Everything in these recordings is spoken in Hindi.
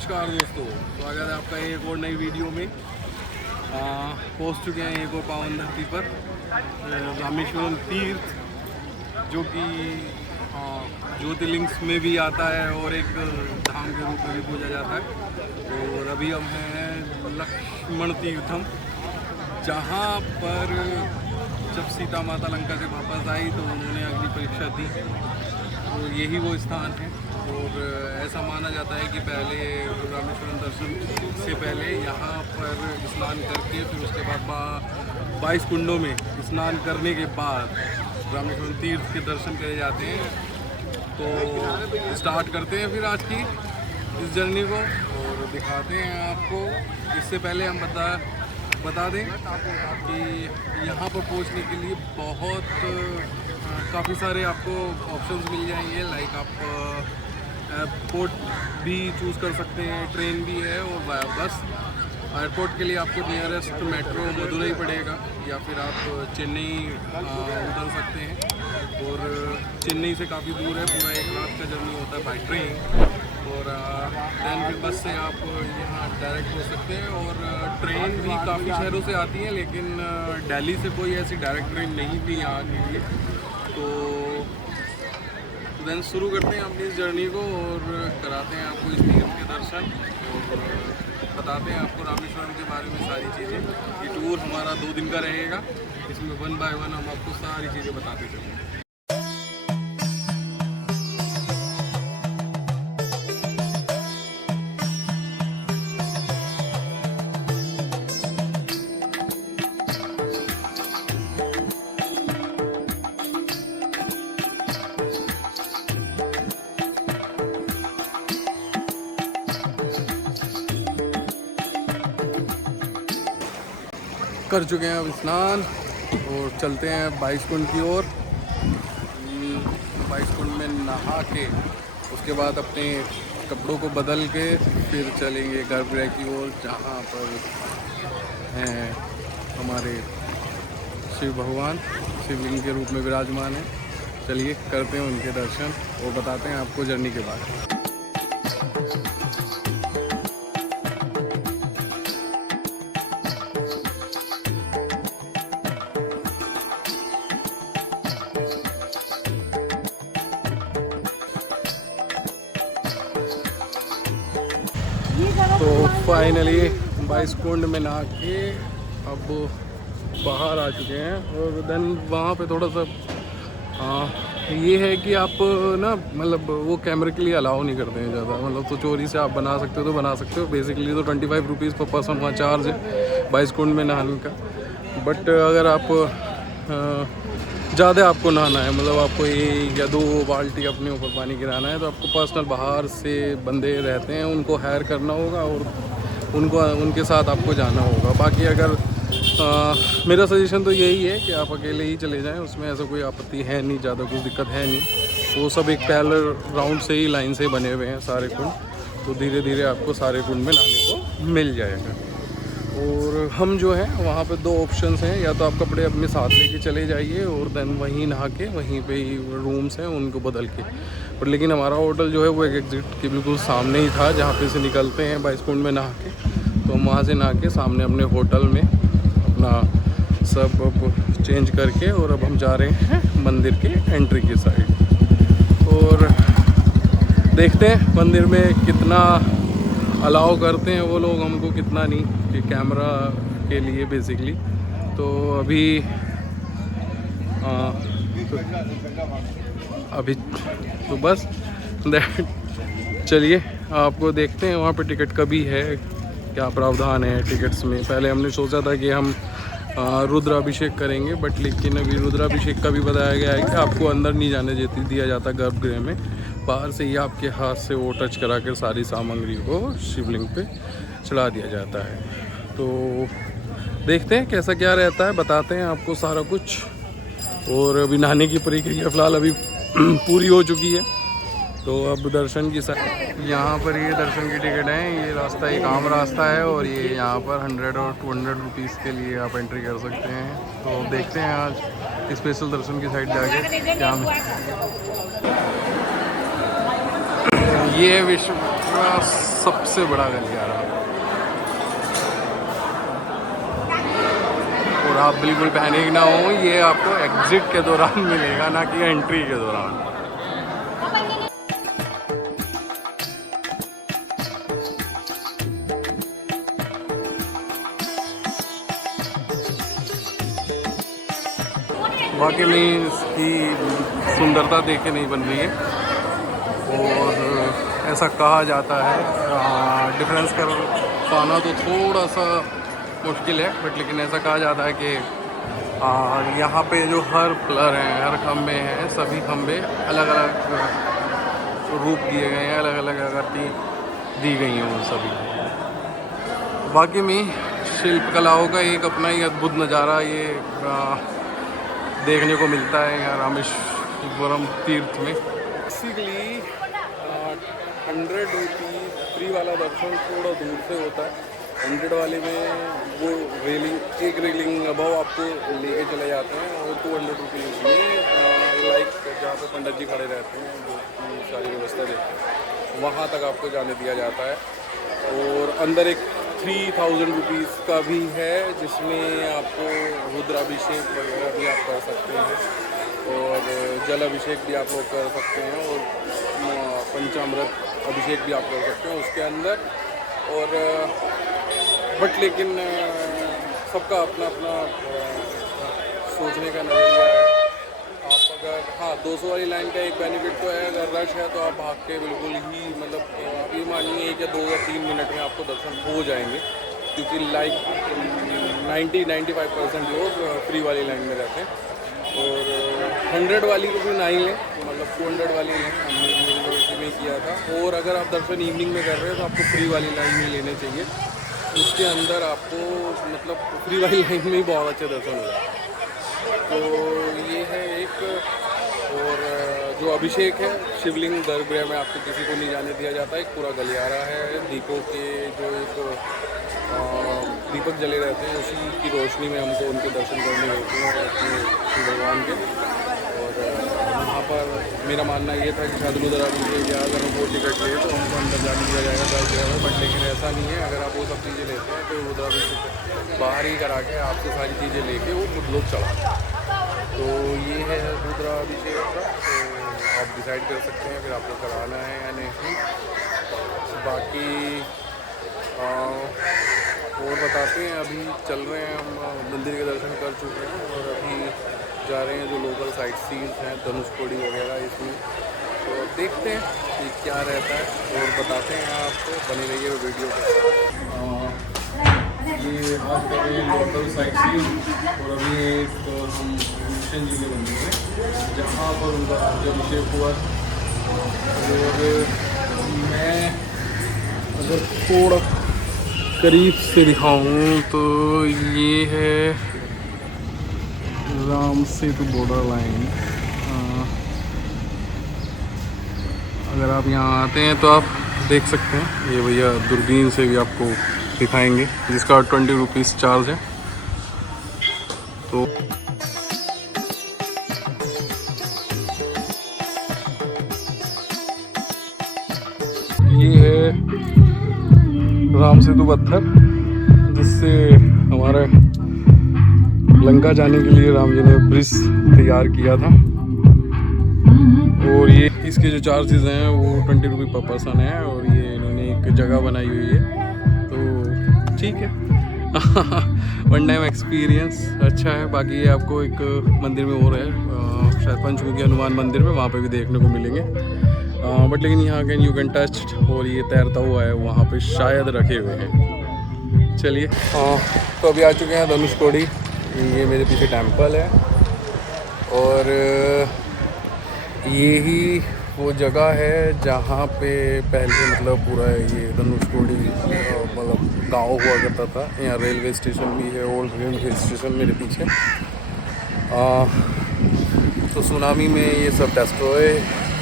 नमस्कार दोस्तों, स्वागत है आपका एक और नई वीडियो में। पहुंच चुके हैं एक और पावन धरती पर, रामेश्वरम तीर्थ, जो कि ज्योतिर्लिंग्स में भी आता है और एक धाम के रूप में भी पूजा जाता है। और अभी हम हैं लक्ष्मण तीर्थम, जहाँ पर जब सीता माता लंका से वापस आई तो उन्होंने अग्नि परीक्षा दी, तो यही वो स्थान है। और ऐसा माना जाता है कि पहले रामेश्वरम दर्शन से पहले यहाँ पर स्नान करके फिर उसके बाद 22 कुंडों में स्नान करने के बाद रामेश्वरम तीर्थ के दर्शन करे जाते हैं। तो स्टार्ट करते हैं फिर आज की इस जर्नी को और दिखाते हैं आपको। इससे पहले हम बता दें कि यहाँ पर पहुँचने के लिए काफ़ी सारे आपको ऑप्शंस मिल जाएंगे। लाइक आप एयरपोर्ट भी चूज़ कर सकते हैं, ट्रेन भी है और वाया बस। एयरपोर्ट के लिए आपको नियरेस्ट मेट्रो मदुरई पड़ेगा, या फिर आप चेन्नई उतर सकते हैं। और चेन्नई से काफ़ी दूर है, पूरा एक रात का जर्नी होता है बाई ट्रेन। और दैन फिर बस से आप यहाँ डायरेक्ट हो सकते हैं। और ट्रेन भी काफ़ी शहरों से आती है, लेकिन दिल्ली से कोई ऐसी डायरेक्ट ट्रेन नहीं थी यहाँ के लिए। तो देन शुरू करते हैं अपनी इस जर्नी को और कराते हैं आपको इस तीर्थ के दर्शन और बताते हैं आपको रामेश्वरम के बारे में सारी चीज़ें। ये टूर हमारा 2 दिन का रहेगा, इसमें 1 बाय 1 हम आपको सारी चीज़ें बताते चलेंगे। कर चुके हैं अब स्नान और चलते हैं 22 कुंड की ओर। 22 कुंड में नहा के उसके बाद अपने कपड़ों को बदल के फिर चलेंगे गर्भगृह की ओर, जहाँ पर हैं हमारे शिव भगवान शिवलिंग के रूप में विराजमान है। चलिए करते हैं उनके दर्शन और बताते हैं आपको जर्नी के बारे में। तो फाइनली 22 कुंड में नहा के अब बाहर आ चुके हैं। और देन वहाँ पे थोड़ा सा ये है कि आप ना मतलब वो कैमरे के लिए अलाउ नहीं करते हैं ज़्यादा, मतलब तो चोरी से आप बना सकते हो तो बना सकते हो। बेसिकली तो 25 रुपीज़ पर पर्सन वहाँ चार्ज है 22 कुंड में नहाने का। बट अगर आप ज़्यादा आपको नहाना है, मतलब आपको 1 या 2 बाल्टी अपने ऊपर पानी गिराना है, तो आपको पर्सनल बाहर से बंदे रहते हैं, उनको हायर करना होगा और उनके साथ आपको जाना होगा। बाकी अगर मेरा सजेशन तो यही है कि आप अकेले ही चले जाएं, उसमें ऐसा कोई आपत्ति है नहीं, ज़्यादा कुछ दिक्कत है नहीं। वो सब एक पैरेलल राउंड से ही लाइन से बने हुए हैं सारे कुंड, तो धीरे धीरे आपको सारे कुंड में नहाने को मिल जाएगा। और हम जो है वहाँ पे 2 ऑप्शंस हैं, या तो आप कपड़े अपने साथ लेके चले जाइए और देन वहीं नहा के वहीं पे ही रूम्स हैं उनको बदल के। पर लेकिन हमारा होटल जो है वो एक एग्जिट के बिल्कुल सामने ही था, जहाँ पे से निकलते हैं 22 कुंड में नहा के, तो हम वहाँ से नहा के सामने अपने होटल में अपना सब चेंज करके और अब हम जा रहे हैं मंदिर के एंट्री की साइड। और देखते हैं मंदिर में कितना अलाउ करते हैं वो लोग हमको, कितना नहीं, कि कैमरा के लिए बेसिकली। तो अभी तो बस चलिए आपको देखते हैं वहाँ पे टिकट का भी है, क्या प्रावधान है टिकट्स में। पहले हमने सोचा था कि हम रुद्राभिषेक करेंगे, बट लेकिन अभी रुद्राभिषेक का भी बताया गया है कि आपको अंदर नहीं जाने दिया जाता गर्भगृह में, बाहर से ही आपके हाथ से वो टच करा कर सारी सामग्री को शिवलिंग पे चढ़ा दिया जाता है। तो देखते हैं कैसा क्या रहता है, बताते हैं आपको सारा कुछ। और अभी नहाने की प्रक्रिया फ़िलहाल अभी पूरी हो चुकी है, तो अब दर्शन की यहाँ पर ये दर्शन की टिकट है। ये रास्ता एक आम रास्ता है और ये यहाँ पर 100 और 200 रुपीज़ के लिए आप एंट्री कर सकते हैं। तो देखते हैं आज स्पेशल दर्शन की साइड जाके क्या ये विश्व का सबसे बड़ा गलियारा, और आप बिल्कुल पैनिक ना हो, ये आपको एग्जिट के दौरान मिलेगा, ना कि एंट्री के दौरान। बाकी में इसकी सुंदरता देख के नहीं बन रही है, और ऐसा कहा जाता है, डिफरेंस कर पाना तो थोड़ा सा मुश्किल है, बट लेकिन ऐसा कहा जाता है कि यहाँ पे जो हर पिलर हैं, हर खम्भे हैं, सभी खम्भे अलग अलग रूप दिए गए हैं, अलग अलग आकृति दी गई हैं उन सभी। बाकी में शिल्पकलाओं का एक अपना ही अद्भुत नज़ारा ये देखने को मिलता है यहाँ रामेश्वरम तीर्थ में। बेसिकली 100 रुपीज़ फ्री वाला दर्शन थोड़ा दूर से होता है, 100 वाले में वो रेलिंग, एक रेलिंग अबव आपको लेके चले जाते हैं, और 200 रुपीज़ में लाइक जहाँ पे पंडित जी खड़े रहते हैं, जो सारी व्यवस्था देते हैं, वहाँ तक आपको जाने दिया जाता है। और अंदर एक 3000 रुपीज़ का भी है, जिसमें आपको रुद्राभिषेक वगैरह भी आप कर सकते हैं, और जल अभिषेक भी आप लोग कर सकते हैं, और पंचामृत अभिषेक भी आप कर सकते हैं उसके अंदर। और बट लेकिन सबका अपना अपना सोचने का नज़रिया है। आप अगर 200 वाली लाइन का एक बेनिफिट तो है, अगर रश है तो आप भाग के बिल्कुल ही, मतलब आप ये मानिए कि 2 या 3 मिनट में आपको दर्शन हो जाएंगे, क्योंकि लाइक 90-95% लोग फ्री वाली लाइन में रहते हैं। और 100 वाली को भी ना ही लें, मतलब 200 वाली लें, हमने इसी में किया था। और अगर आप दर्शन इवनिंग में कर रहे हैं तो आपको फ्री वाली लाइन में लेने चाहिए, उसके अंदर आपको मतलब फ्री वाली लाइन में ही बहुत अच्छे दर्शन हो जाए। तो ये है एक। और जो अभिषेक है, शिवलिंग गर्भगृह में आपको किसी को नहीं जाने दिया जाता है, एक पूरा गलियारा है, दीपों के जो एक दीपक जले रहते हैं, उसी की रोशनी में हमको उनके दर्शन करने होते हैं अपने शिव भगवान के। और वहाँ पर मेरा मानना ये था कि शायद रुद्राभिषेक या अगर हम वो टिकट ले तो हमको अंदर जाने दिया जाएगा गर्भगृह में, बट लेकिन ऐसा नहीं है। अगर आप वो सब चीज़ें लेते हैं तो रुद्राभिषेक बाहर ही करा के आपको सारी चीज़ें लेके वो खुद लोग चढ़ा। तो ये है रुद्राभिषेक का, तो आप डिसाइड कर सकते हैं फिर आपको कराना है या नहीं। बाकी और बताते हैं, अभी चल रहे हैं, हम मंदिर के दर्शन कर चुके हैं और अभी जा रहे हैं जो लोकल साइट सीन्स हैं, धनुषकोडी वगैरह, इसमें तो देखते हैं कि क्या रहता है और बताते हैं आपको। बने रहिए वीडियो के। ये आज कर रहे हैं लोकल साइट सीन, और अभी एक हम कृष्ण जी के मंदिर में, जहाँ पर उनका राज्याभिषेक हुआ। और मैं अगर थोड़ा करीब से दिखाऊं तो ये है राम सेतु बॉर्डर लाइन। अगर आप यहाँ आते हैं तो आप देख सकते हैं, ये भैया दूरबीन से भी आपको दिखाएंगे, जिसका 20 रुपीज़ चार्ज है। तो ये है राम सेतु पत्थर, जिससे हमारे लंका जाने के लिए राम जी ने ब्रिज तैयार किया था। और ये इसके जो चार्जेस हैं वो 20 रुपये पर पर्सन है, और ये इन्होंने एक जगह बनाई हुई है, तो ठीक है। वन टाइम एक्सपीरियंस अच्छा है। बाकी ये आपको एक मंदिर में हो रहा है, शायद पंचमुखी हनुमान मंदिर में, वहाँ पे भी देखने को मिलेंगे। बट लेकिन यहाँ कैन यू कैन टच, और ये तैरता हुआ है वहाँ पे शायद रखे हुए हैं। चलिए, तो अभी आ चुके हैं धनुषकोडी। ये मेरे पीछे टेंपल है, और यही वो जगह है जहाँ पे पहले मतलब पूरा ये धनुषकोडी मतलब गाँव हुआ करता था। यहाँ रेलवे स्टेशन भी है, ओल्ड रेलवे स्टेशन मेरे पीछे। तो सुनामी में ये सब डिस्ट्रॉय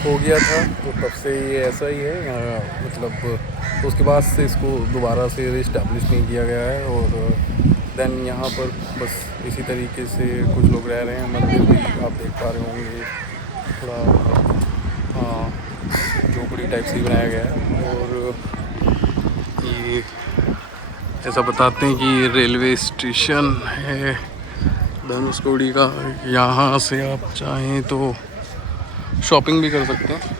हो गया था, तो तब से ये ऐसा ही है यहाँ, मतलब तो उसके बाद से इसको दोबारा से रिस्टैब्लिश नहीं किया गया है। और देन यहाँ पर बस इसी तरीके से कुछ लोग रह रहे हैं। मंदिर भी आप देख पा रहे होंगे थोड़ा, हाँ, जो कुछ झोपड़ी टाइप से बनाया गया है। और ये ऐसा बताते हैं कि ये रेलवे स्टेशन है धनुषकोडी का। यहाँ से आप चाहें तो शॉपिंग भी कर सकते हैं।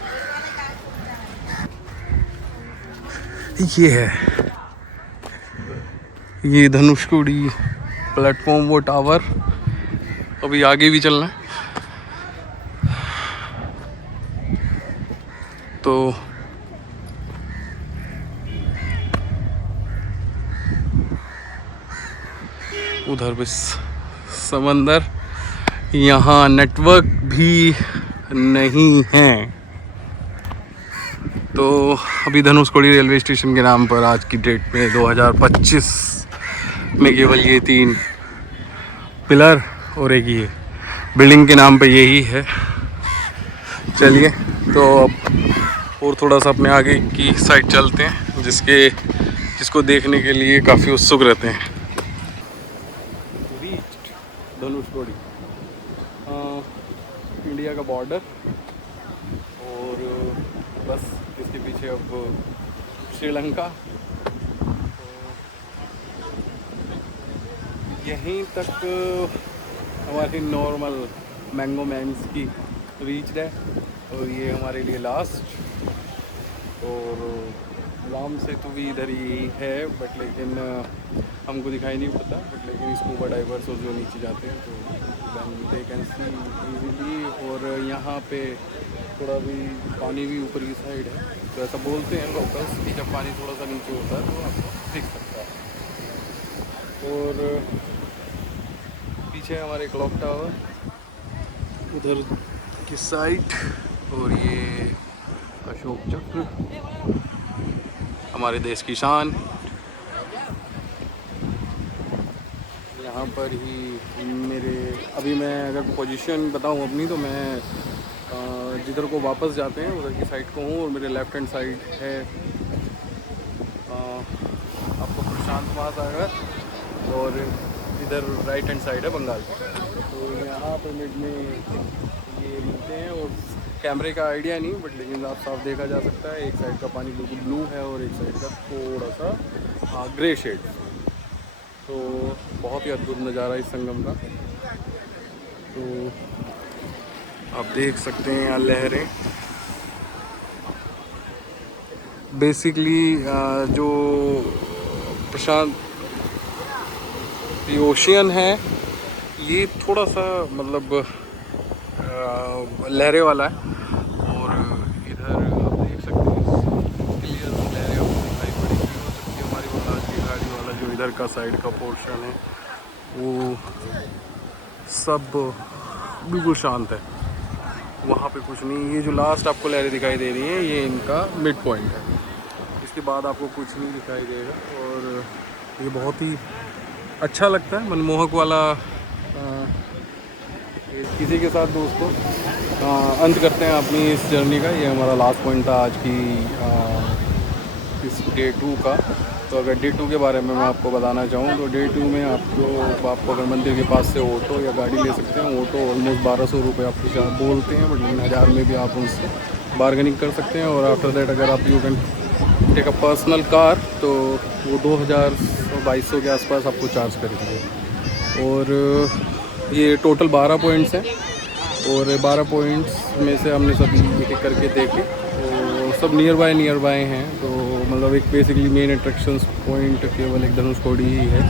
ये है, ये धनुषकोडी प्लेटफॉर्म, वो टावर। अभी आगे भी चलना है तो उधर भी समंदर। यहाँ नेटवर्क भी नहीं है। तो अभी धनुषकोडी रेलवे स्टेशन के नाम पर आज की डेट में 2025 में केवल ये 3 पिलर और एक ये बिल्डिंग के नाम पे यही है। चलिए तो अब और थोड़ा सा अपने आगे की साइड चलते हैं, जिसको देखने के लिए काफ़ी उत्सुक रहते हैं। धनुषकोडी इंडिया का बॉर्डर, और बस इसके पीछे अब श्रीलंका। यहीं तक हमारी नॉर्मल मैंगो मैन्स की रीच है, और ये हमारे लिए लास्ट। और लाम से तो भी इधर ही है, बट लेकिन हमको दिखाई नहीं पड़ता। बट लेकिन स्कूबा डाइवर्स और जो नीचे जाते हैं तो दे कैन सी इजीली। और यहाँ पे थोड़ा भी पानी भी ऊपर की साइड है, तो ऐसा बोलते हैं लोकल्स कि जब पानी थोड़ा सा नीचे होता है तो आपको दिख सकता है। और पीछे हमारे क्लॉक टावर उधर की साइड, और ये अशोक चक्र हमारे देश की शान। यहाँ पर ही मेरे, अभी मैं अगर पोजीशन बताऊँ अपनी, तो मैं जिधर को वापस जाते हैं उधर की साइड को हूँ, और मेरे लेफ़्ट हैंड साइड है आपको प्रशांत महासागर, और इधर राइट हैंड साइड है बंगाल। तो यहाँ पर मिड में ये मिलते हैं, और कैमरे का आइडिया नहीं, बट लेकिन आप साफ देखा जा सकता है। एक साइड का पानी बिल्कुल ब्लू है और एक साइड का थोड़ा सा ग्रे शेड। तो बहुत ही अद्भुत नज़ारा इस संगम का। तो आप देख सकते हैं यहाँ लहरें। बेसिकली जो प्रशांत ओशियन है, ये थोड़ा सा मतलब लहरे वाला है। और इधर आप देख सकते हैं क्लियर लहरें आपको दिखाई पड़ेगी। जबकि हमारी वो लाल की गाड़ी वाला जो इधर का साइड का पोर्शन है वो सब बिल्कुल शांत है, वहाँ पे कुछ नहीं। ये जो लास्ट आपको लहरें दिखाई दे रही हैं, ये इनका मिड पॉइंट है। इसके बाद आपको कुछ नहीं दिखाई देगा, और ये बहुत ही अच्छा लगता है, मनमोहक वाला। इसी के साथ दोस्तों अंत करते हैं अपनी इस जर्नी का। ये हमारा लास्ट पॉइंट था आज की इस डे 2 का। तो अगर डे 2 के बारे में मैं आपको बताना चाहूँ, तो डे 2 में आपको अगर मंदिर के पास से ऑटो या गाड़ी ले सकते हैं। ऑटो ऑलमोस्ट 1200 रुपये आपको बोलते हैं, बट लेकिन 1000 में भी आप उनसे बार्गेनिंग कर सकते हैं। और आफ्टर दैट अगर आप you can take a personal car, तो वो 2200 के आसपास आपको चार्ज करेंगे। और ये टोटल 12 पॉइंट्स हैं, और 12 पॉइंट्स में से हमने सभी एक एक करके देखे, तो सब नियर बाय हैं। तो मतलब एक बेसिकली मेन अट्रैक्शंस पॉइंट केवल एक धनुषकोडी ही है,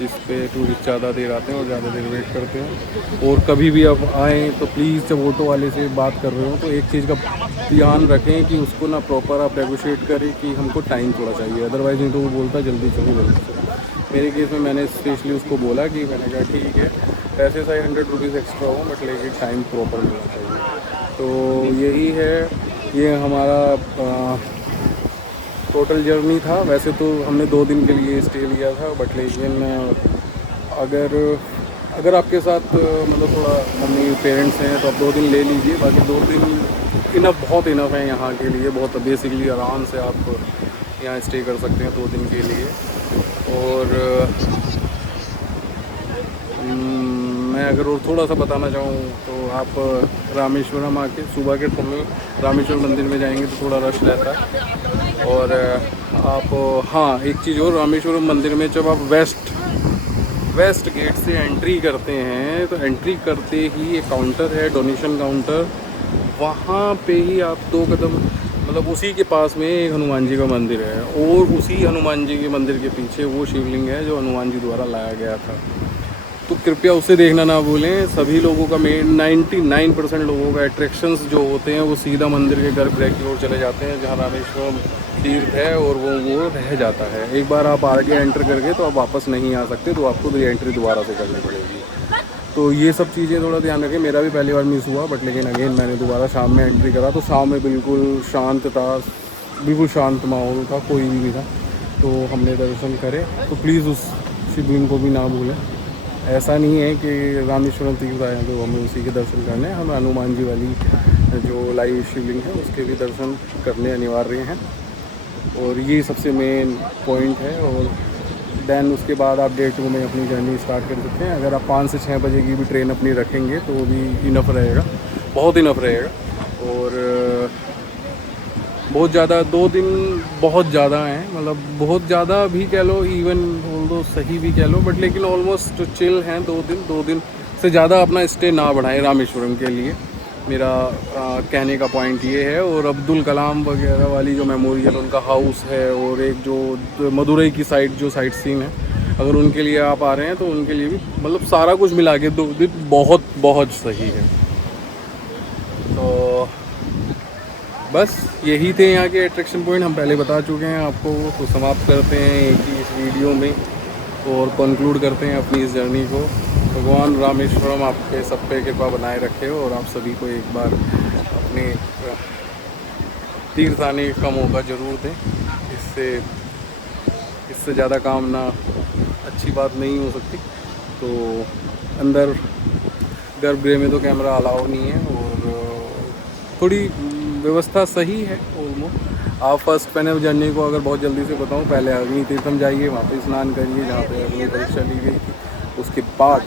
इस पे टूरिस्ट ज़्यादा देर आते हैं और ज़्यादा देर वेट करते हैं। और कभी भी आप आएँ तो प्लीज़ जब ऑटो वाले से बात कर रहे हो तो एक चीज़ का ध्यान रखें कि उसको ना प्रॉपर आप नेगोशिएट करें कि हमको टाइम थोड़ा चाहिए, अदरवाइज़ नहीं तो वो बोलता जल्दी चलो। मेरे केस में मैंने स्पेशली उसको बोला कि मैंने कहा ठीक है, पैसे चाहे 100 रुपीज़ एक्स्ट्रा हो, बट लेकिन टाइम प्रॉपर मिलना चाहिए। तो यही है, ये हमारा टोटल जर्नी था। वैसे तो हमने 2 दिन के लिए स्टे लिया था, बट लेकिन अगर आपके साथ मतलब थोड़ा मम्मी पेरेंट्स हैं तो आप 2 दिन ले लीजिए। बाकी 2 दिन बहुत इनफ है यहाँ के लिए। बहुत बेसिकली आराम से आप यहाँ स्टे कर सकते हैं 2 दिन के लिए। और मैं अगर और थोड़ा सा बताना चाहूँ तो आप रामेश्वरम आके सुबह के समय रामेश्वर मंदिर में जाएंगे तो थोड़ा रश रहता है। और आप हाँ एक चीज़ और, रामेश्वरम मंदिर में जब आप वेस्ट गेट से एंट्री करते हैं तो एंट्री करते ही एक काउंटर है, डोनेशन काउंटर, वहाँ पे ही आप 2 कदम मतलब उसी के पास में एक हनुमान जी का मंदिर है और उसी हनुमान जी के मंदिर के पीछे वो शिवलिंग है जो हनुमान जी द्वारा लाया गया था। तो कृपया उसे देखना ना भूलें। सभी लोगों का 99% लोगों का अट्रैक्शंस जो होते हैं वो सीधा मंदिर के गर्भगृह की ओर चले जाते हैं जहाँ रामेश्वरम तीर्थ है और वो रह जाता है। एक बार आप आगे एंटर करके तो आप वापस नहीं आ सकते, तो आपको री एंट्री दोबारा से करनी पड़ेगी। तो ये सब चीज़ें थोड़ा ध्यान रखें। मेरा भी पहली बार मिस हुआ, बट लेकिन अगेन मैंने दोबारा शाम में एंट्री करा तो शाम में बिल्कुल शांत था, बिल्कुल शांत माहौल था, कोई भी था। तो हमने दर्शन करे। तो प्लीज़ उस शिवलिंग को भी ना भूलें। ऐसा नहीं है कि रामेश्वरम तीर्थ आए तो हमें उसी के दर्शन करने हैं, हम हनुमान जी वाली जो लाइव शिवलिंग है उसके भी दर्शन करने अनिवार्य हैं। और ये सबसे मेन पॉइंट है। और दैन उसके बाद आप डे 2 में अपनी जर्नी स्टार्ट कर सकते हैं। अगर आप 5 से 6 बजे की भी ट्रेन अपनी रखेंगे तो वो भी इनफ रहेगा, बहुत इनफ रहेगा। और बहुत ज़्यादा 2 दिन बहुत ज़्यादा हैं, मतलब बहुत ज़्यादा भी कह लो, इवन बोल दो सही भी कह लो, बट लेकिन ऑलमोस्ट चिल हैं 2 दिन से ज़्यादा अपना स्टे ना बढ़ाएं रामेश्वरम के लिए। मेरा कहने का पॉइंट ये है। और अब्दुल कलाम वगैरह वाली जो मेमोरियल उनका हाउस है और एक जो मदुरई की साइड जो साइट सीन है, अगर उनके लिए आप आ रहे हैं तो उनके लिए भी मतलब सारा कुछ मिला के 2 दिन बहुत सही है। तो बस यही थे यहाँ के अट्रैक्शन पॉइंट, हम पहले बता चुके हैं आपको। तो समाप्त करते हैं एक ही इस वीडियो में और कंक्लूड करते हैं अपनी इस जर्नी को। भगवान रामेश्वरम आपके सब पे कृपा बनाए रखे और आप सभी को एक बार अपने तीर्थ आने का मौका ज़रूर दें। इससे ज़्यादा कामना अच्छी बात नहीं हो सकती। तो अंदर गर्भगृह में तो कैमरा अलाउ नहीं है और थोड़ी व्यवस्था सही है ऑलमोस्ट। आप फर्स्ट पैनल जर्नी को अगर बहुत जल्दी से बताऊं, पहले अग्नि तीर्थम जाइए, वहाँ पे स्नान करिए जहाँ पे अग्नि परीक्षा ली गई थी। उसके बाद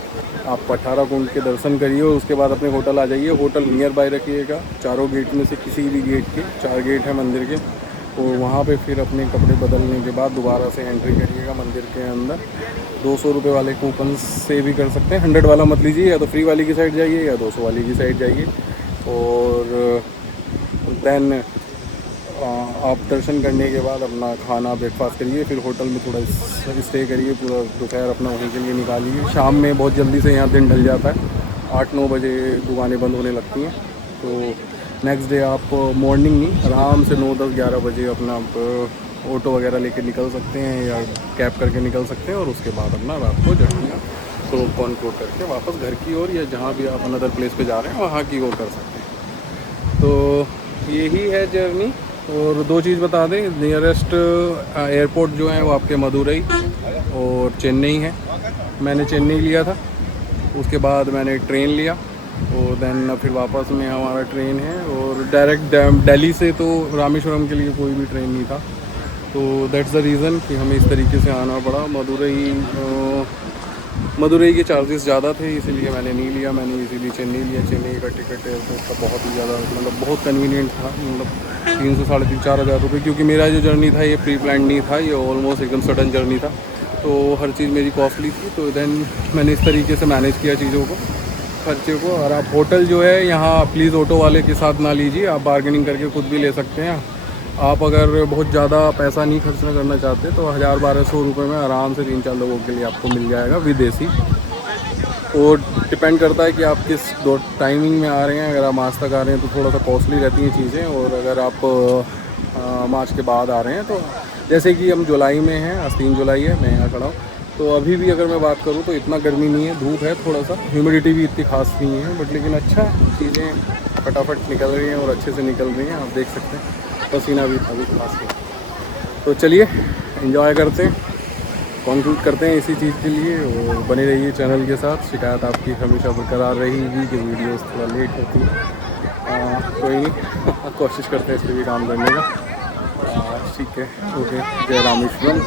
आप 18 कुंड के दर्शन करिए और उसके बाद अपने होटल आ जाइए। होटल नियर बाय रखिएगा, चारों गेट में से किसी भी गेट के 4 गेट हैं मंदिर के। और वहाँ पे फिर अपने कपड़े बदलने के बाद दोबारा से एंट्री करिएगा मंदिर के अंदर। 200 रुपये वाले कूपन से भी कर सकते हैं, 100 वाला मत लीजिए, या तो फ्री वाली की साइड जाइए या 200 वाली की साइड जाइए। और देन आप दर्शन करने के बाद अपना खाना ब्रेकफास्ट करिए, फिर होटल में थोड़ा स्टे करिए, पूरा दोपहर अपना वहीं के लिए निकालिए। शाम में बहुत जल्दी से यहाँ दिन ढल जाता है, 8-9 बजे दुकानें बंद होने लगती हैं। तो नेक्स्ट डे आप मॉर्निंग नहीं, आराम से 9-10-11 बजे अपना ऑटो वगैरह लेके निकल सकते हैं या कैब करके निकल सकते हैं और उसके बाद अपना रात को जर्नी तो कंक्लूड करके वापस घर की ओर या जहाँ भी आप अनदर प्लेस पे जा रहे हैं वहाँ की ओर कर सकते हैं। तो यही है जर्नी। और 2 चीज़ बता दें, नियरेस्ट एयरपोर्ट जो है वो आपके मदुरई और चेन्नई है। मैंने चेन्नई लिया था, उसके बाद मैंने ट्रेन लिया और देन फिर वापस में हमारा ट्रेन है। और डायरेक्ट दिल्ली से तो रामेश्वरम के लिए कोई भी ट्रेन नहीं था, तो दैट्स द रीज़न कि हमें इस तरीके से आना पड़ा। मदुरई के चार्जेस ज़्यादा थे इसीलिए मैंने नहीं लिया, मैंने इसीलिए चेन्नई लिया। चेन्नई का टिकट एयरपोर्ट का बहुत ही ज़्यादा मतलब बहुत कन्वीनियंट था, मतलब 3 से 3,500-4 हज़ार रुपये, क्योंकि मेरा जो जर्नी था ये प्री प्लान नहीं था, ये ऑलमोस्ट एकदम सडन जर्नी था, तो हर चीज़ मेरी कॉस्टली थी। तो देन मैंने इस तरीके से मैनेज किया चीज़ों को, खर्चे को। और आप होटल जो है यहाँ प्लीज़ ऑटो वाले के साथ ना लीजिए, आप बार्गेनिंग करके खुद भी ले सकते हैं। आप अगर बहुत ज़्यादा पैसा नहीं खर्च करना चाहते तो 1,000-1,200 रुपये में आराम से 3-4 लोगों के लिए आपको मिल जाएगा विदेशी। और डिपेंड करता है कि आप किस टाइमिंग में आ रहे हैं। अगर आप मार्च तक आ रहे हैं तो थोड़ा सा कॉस्टली रहती हैं चीज़ें, और अगर आप मार्च के बाद आ रहे हैं तो जैसे कि हम जुलाई में हैं, आज 3 जुलाई है, मैं यहाँ खड़ा हूँ, तो अभी भी अगर मैं बात करूँ तो इतना गर्मी नहीं है, धूप है थोड़ा सा, ह्यूमिडिटी भी इतनी खास नहीं है, बट लेकिन अच्छा चीज़ें फटाफट निकल रही हैं और अच्छे से निकल रही हैं, आप देख सकते हैं। पसीना भी अभी खास है। तो चलिए एंजॉय करते हैं, कंक्लूड करते हैं इसी चीज़ के लिए। और बने रहिए चैनल के साथ। शिकायत आपकी हमेशा बरकरार रहेगी कि वीडियोस थोड़ा लेट होती है, कोई नहीं कोशिश करते हैं इस पर भी काम करने का। ठीक है, ओके, जय रामेश्वरम।